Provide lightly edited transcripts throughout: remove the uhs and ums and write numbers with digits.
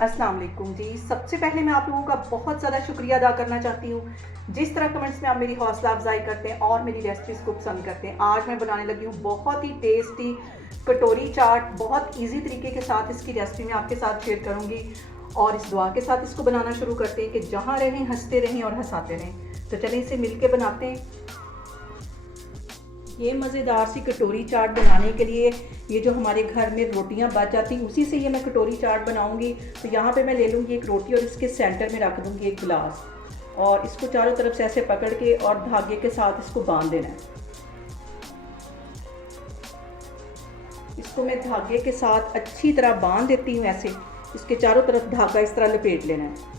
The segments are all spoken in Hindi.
अस्सलाम वालेकुम जी। सबसे पहले मैं आप लोगों का बहुत ज़्यादा शुक्रिया अदा करना चाहती हूँ, जिस तरह कमेंट्स में आप मेरी हौसला अफ़ज़ाई करते हैं और मेरी रेसिपीज़ को पसंद करते हैं। आज मैं बनाने लगी हूँ बहुत ही टेस्टी कटोरी चाट। बहुत ईज़ी तरीके के साथ इसकी रेसिपी मैं आपके साथ शेयर करूँगी और इस दुआ के साथ इसको बनाना शुरू करते हैं कि जहाँ रहें हँसते रहें और हँसाते रहें। तो चलें इसे मिल के बनाते हैं। ये मज़ेदार सी कटोरी चाट बनाने के लिए ये जो हमारे घर में रोटियां बच जाती हैं उसी से ये मैं कटोरी चाट बनाऊंगी। तो यहाँ पे मैं ले लूँगी एक रोटी और इसके सेंटर में रख दूँगी एक गिलास और इसको चारों तरफ से ऐसे पकड़ के और धागे के साथ इसको बांध देना है। इसको मैं धागे के साथ अच्छी तरह बांध देती हूँ। ऐसे इसके चारों तरफ धागा इस तरह लपेट लेना है।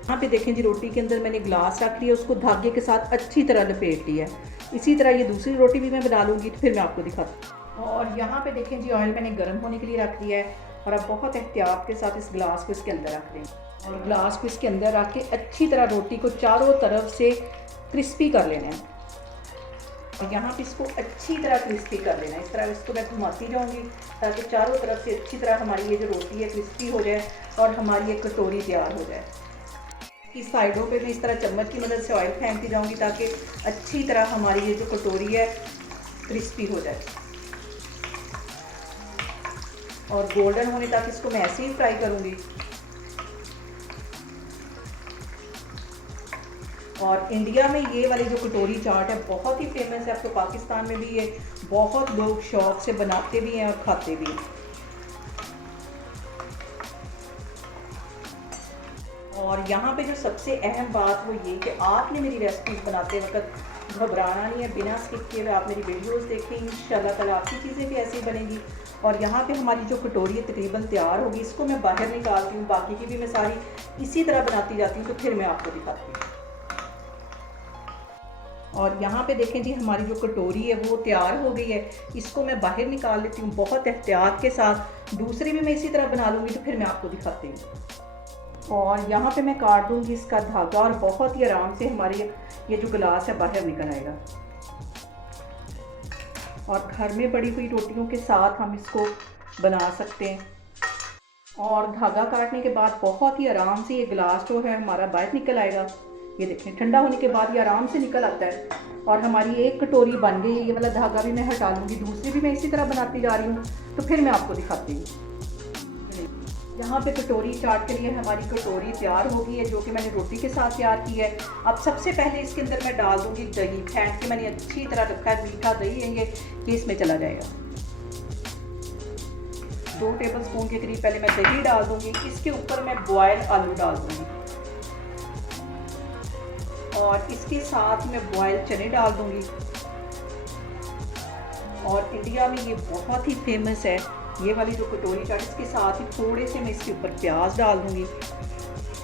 यहाँ पे देखें जी, रोटी के अंदर मैंने ग्लास रख लिया, उसको धागे के साथ अच्छी तरह लपेट लिया है। इसी तरह ये दूसरी रोटी भी मैं बना लूँगी, तो फिर मैं आपको दिखाती हूँ। और यहाँ पे देखें जी, ऑयल मैंने गर्म होने के लिए रख दिया है और अब बहुत एहतियात के साथ इस गिलास को इसके अंदर रख दें और गिलास को इसके अंदर रख के अच्छी तरह रोटी को चारों तरफ से क्रिस्पी कर लेना है। और यहाँ पे इसको अच्छी तरह क्रिस्पी कर लेना है। इस तरह इसको मैं घुमाती जाऊँगी ताकि चारों तरफ से अच्छी तरह हमारी ये जो रोटी है क्रिस्पी हो जाए और हमारी ये कटोरी तैयार हो जाए। इस साइडों पे मैं इस तरह चम्मच की मदद से ऑयल फेंकती जाऊंगी ताकि अच्छी तरह हमारी ये जो कटोरी है क्रिस्पी हो जाए और गोल्डन होने तक इसको मैं ऐसे ही फ्राई करूंगी। और इंडिया में ये वाली जो कटोरी चाट है बहुत ही फेमस है। अब तो पाकिस्तान में भी ये बहुत लोग शौक से बनाते भी हैं और खाते भी हैं। और यहाँ पे जो सबसे अहम बात वो ये कि आपने मेरी रेसिपीज़ बनाते वक्त घबराना नहीं है। बिना स्किप किए हुए आप मेरी वीडियोस देखें, इंशाल्लाह ताला आपकी चीज़ें भी ऐसी बनेंगी। और यहाँ पे हमारी जो कटोरी है तकरीबन तैयार होगी। इसको मैं बाहर निकालती हूँ, बाकी की भी मैं सारी इसी तरह बनाती जाती हूँ, तो फिर मैं आपको दिखाती हूँ। और यहाँ पे देखें जी, हमारी जो कटोरी है वो तैयार हो गई है। इसको मैं बाहर निकाल लेती हूँ बहुत एहतियात के साथ। दूसरी भी मैं इसी तरह बना लूँगी, तो फिर मैं आपको दिखाती हूँ। और यहाँ पे मैं काट दूँगी इसका धागा और बहुत ही आराम से हमारी ये जो गिलास है बाहर निकल आएगा। और घर में पड़ी हुई रोटियों के साथ हम इसको बना सकते हैं। और धागा काटने के बाद बहुत ही आराम से ये गिलास जो है हमारा बाहर निकल आएगा। ये देखें, ठंडा होने के बाद ये आराम से निकल आता है और हमारी एक कटोरी बन गई है। ये वाला धागा भी मैं हटा लूँगी, दूसरी भी मैं इसी तरह बनाती जा रही हूँ, तो फिर मैं आपको दिखाती हूँ। यहाँ पे कटोरी चाट के लिए हमारी कटोरी तैयार हो गई है, जो कि मैंने रोटी के साथ तैयार की है। अब सबसे पहले इसके अंदर मैं डाल दूँगी दही। फेंट के मैंने अच्छी तरह रखा है, मीठा दही है ये इसमें चला जाएगा। 2 टेबलस्पून के करीब पहले मैं दही डाल दूँगी। इसके ऊपर मैं बॉयल आलू डाल दूँगी और इसके साथ मैं बॉयल चने डाल दूँगी। और इंडिया में ये बहुत ही फेमस है ये वाली जो कटोरी चाट। इसके साथ ही थोड़े से मैं इसके ऊपर प्याज डाल दूँगी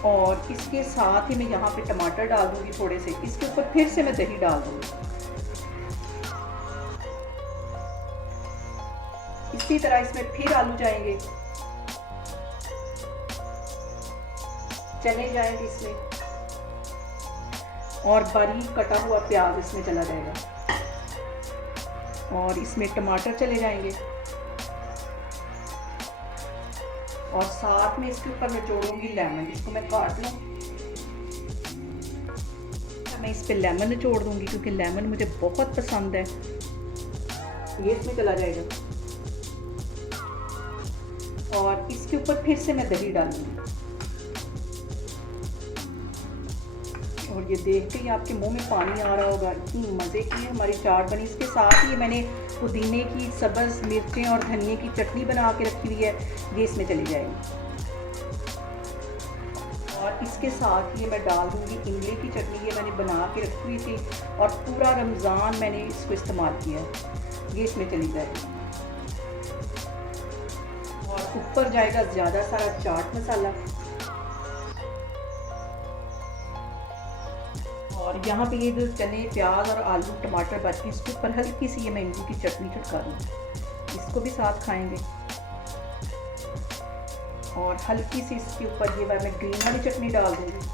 और इसके साथ ही मैं यहाँ पे टमाटर डाल दूँगी थोड़े से। इसके ऊपर फिर से मैं दही डाल दूँगी। इसी तरह इसमें फिर आलू जाएंगे, चने जाएंगे इसमें और बारीक कटा हुआ प्याज इसमें चला जाएगा और इसमें टमाटर चले जाएंगे और साथ में इसके ऊपर मैं जोड़ूंगी लेमन। इसको मैं काट लूँ, मैं इस पे लेमन निचोड़ दूंगी क्योंकि लेमन मुझे बहुत पसंद है। ये इसमें चला जाएगा और इसके ऊपर फिर से मैं दही डालूंगी। और ये देख के ही आपके मुंह में पानी आ रहा होगा, इतनी मज़े की हमारी चाट बनी। इसके साथ ही मैंने पुदीने की, सब्ज़ मिर्चें और धनिए की चटनी बना के रखी हुई है, ये इसमें चली जाएगी। और इसके साथ ये मैं डाल दूँगी इमली की चटनी। ये मैंने बना के रखी हुई थी और पूरा रमज़ान मैंने इसको इस्तेमाल किया है, ये इसमें चली जाएगी। और ऊपर जाएगा ज़्यादा सारा चाट मसाला। और यहाँ पे ये जो चने, प्याज और आलू टमाटर बच गए, इसके ऊपर हल्की सी ये मैं नींबू की चटनी छिड़का दूँगी। इसको भी साथ खाएंगे। और हल्की सी इसके ऊपर ये मैं ग्रीन वाली चटनी डाल दूँगी।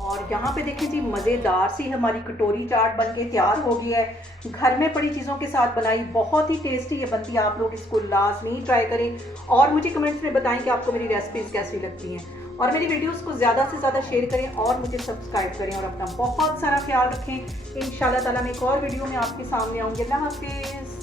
और यहाँ पे देखिए जी, मज़ेदार सी हमारी कटोरी चाट बन के तैयार हो गई है। घर में पड़ी चीज़ों के साथ बनाई, बहुत ही टेस्टी ये बनती है। आप लोग इसको लाजमी ट्राई करें और मुझे कमेंट्स में बताएं कि आपको मेरी रेसिपीज़ कैसी लगती हैं। और मेरी वीडियोस को ज़्यादा से ज़्यादा शेयर करें और मुझे सब्सक्राइब करें और अपना बहुत सारा ख्याल रखें। इंशाल्लाह ताला मैं एक और वीडियो में आपके सामने आऊँगी। अल्लाह हाफिज़।